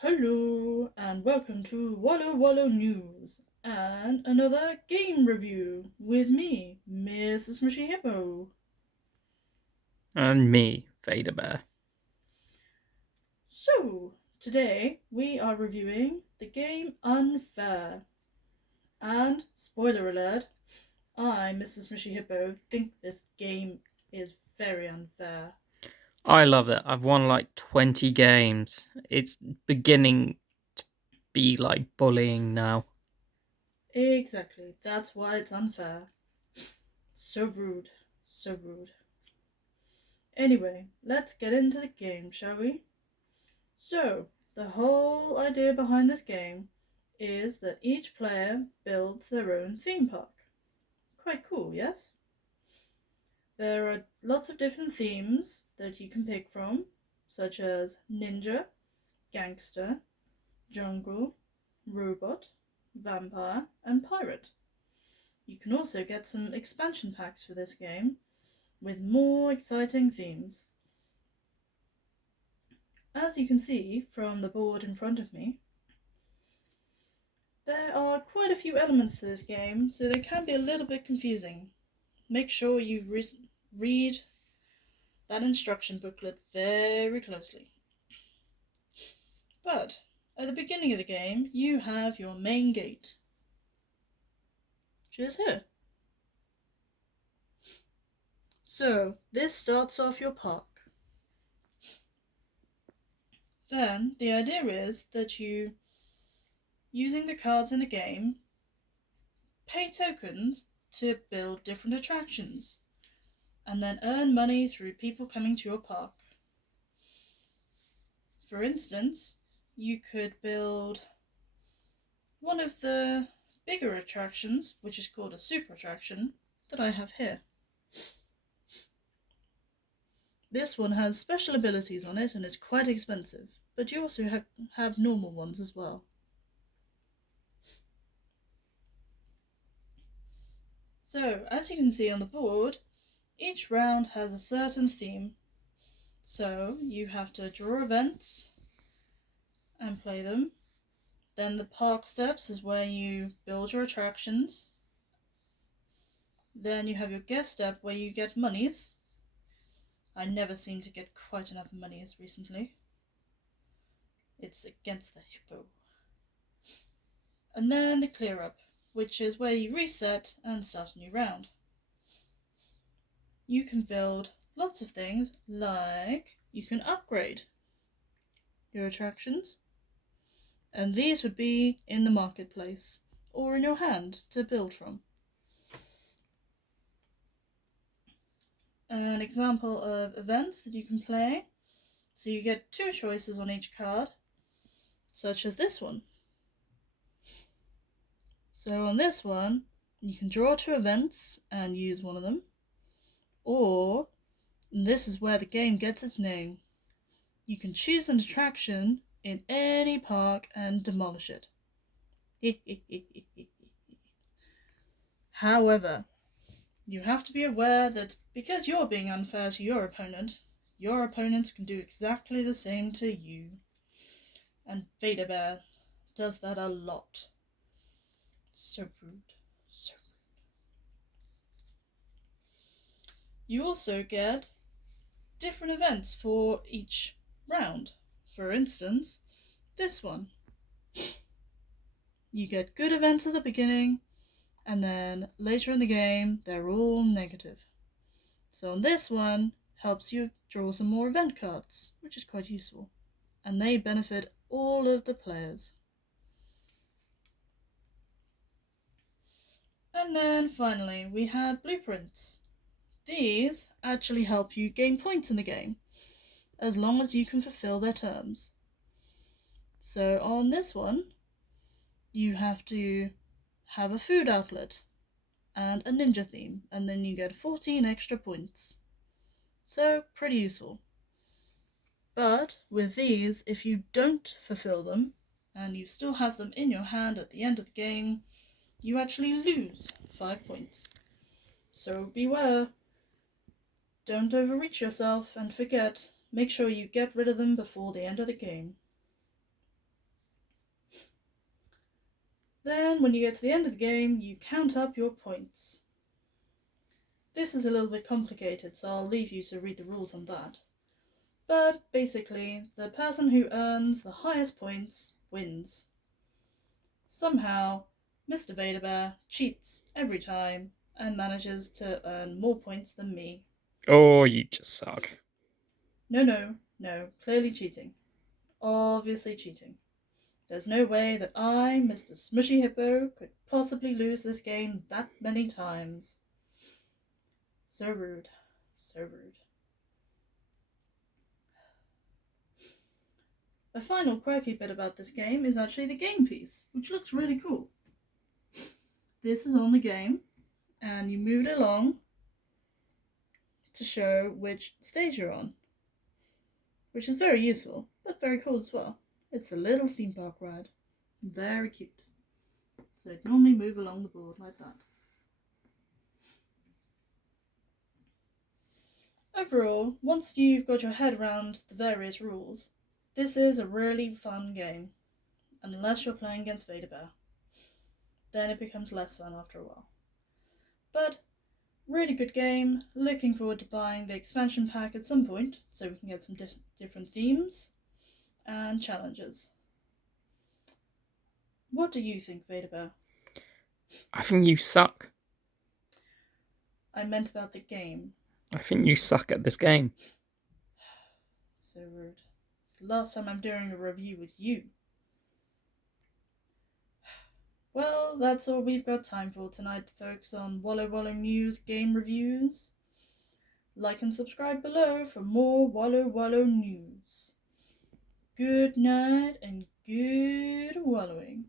Hello, and welcome to Wallow Wallow News and another game review with me, Mrs. Mushy Hippo. And me, Vader Bear. So, today we are reviewing the game Unfair. And, spoiler alert, I, Mrs. Mushy Hippo, think this game is very unfair. I love it. I've won like 20 games. It's beginning to be like bullying now. Exactly, that's why it's unfair. So rude, so rude. Anyway, let's get into the game, shall we? So, the whole idea behind this game is that each player builds their own theme park. Quite cool, yes? There are lots of different themes that you can pick from, such as ninja, gangster, jungle, robot, vampire, and pirate. You can also get some expansion packs for this game with more exciting themes. As you can see from the board in front of me, there are quite a few elements to this game, so they can be a little bit confusing. Make sure you read that instruction booklet very closely. But at the beginning of the game, you have your main gate, which is here. So this starts off your park. Then the idea is that you, using the cards in the game, pay tokens to build different attractions and then earn money through people coming to your park. For instance, you could build one of the bigger attractions, which is called a super attraction, that I have here. This one has special abilities on it and it's quite expensive, but you also have normal ones as well. So, as you can see on the board, each round has a certain theme. So, you have to draw events and play them. Then the park steps is where you build your attractions. Then you have your guest step where you get monies. I never seem to get quite enough monies recently. It's against the hippo. And then the clear up, which is where you reset and start a new round. You can build lots of things, like you can upgrade your attractions, and these would be in the marketplace or in your hand to build from. An example of events that you can play. So you get two choices on each card, such as this one. So on this one, you can draw two events and use one of them, or this is where the game gets its name. You can choose an attraction in any park and demolish it. However, you have to be aware that because you're being unfair to your opponents can do exactly the same to you. And Vader Bear does that a lot. So rude. So rude. You also get different events for each round. For instance, this one. You get good events at the beginning, and then later in the game, they're all negative. So on this one, helps you draw some more event cards, which is quite useful. And they benefit all of the players. And then finally, we have blueprints. These actually help you gain points in the game, as long as you can fulfill their terms. So on this one, you have to have a food outlet and a ninja theme, and then you get 14 extra points. So, pretty useful. But with these, if you don't fulfill them, and you still have them in your hand at the end of the game, you actually lose 5 points. So beware. Don't overreach yourself, and forget, make sure you get rid of them before the end of the game. Then, when you get to the end of the game, you count up your points. This is a little bit complicated, so I'll leave you to read the rules on that. But basically, the person who earns the highest points wins. Somehow, Mr. Vaderbear cheats every time and manages to earn more points than me. Oh, you just suck. No, clearly cheating. Obviously cheating. There's no way that I, Mr. Smushy Hippo, could possibly lose this game that many times. So rude. So rude. A final quirky bit about this game is actually the game piece, which looks really cool. This is on the game, and you move it along to show which stage you're on, which is very useful, but very cool as well. It's a little theme park ride. Very cute. So it normally move along the board like that. Overall, once you've got your head around the various rules, this is a really fun game, unless you're playing against Vaderbear. Then it becomes less fun after a while. But, really good game, looking forward to buying the expansion pack at some point, so we can get some different themes and challenges. What do you think, Vaderbear? I think you suck. I meant about the game. I think you suck at this game. So rude. It's the last time I'm doing a review with you. Well, that's all we've got time for tonight, folks, on Wallow Wallow News game reviews. Like and subscribe below for more Wallow Wallow news. Good night and good wallowing.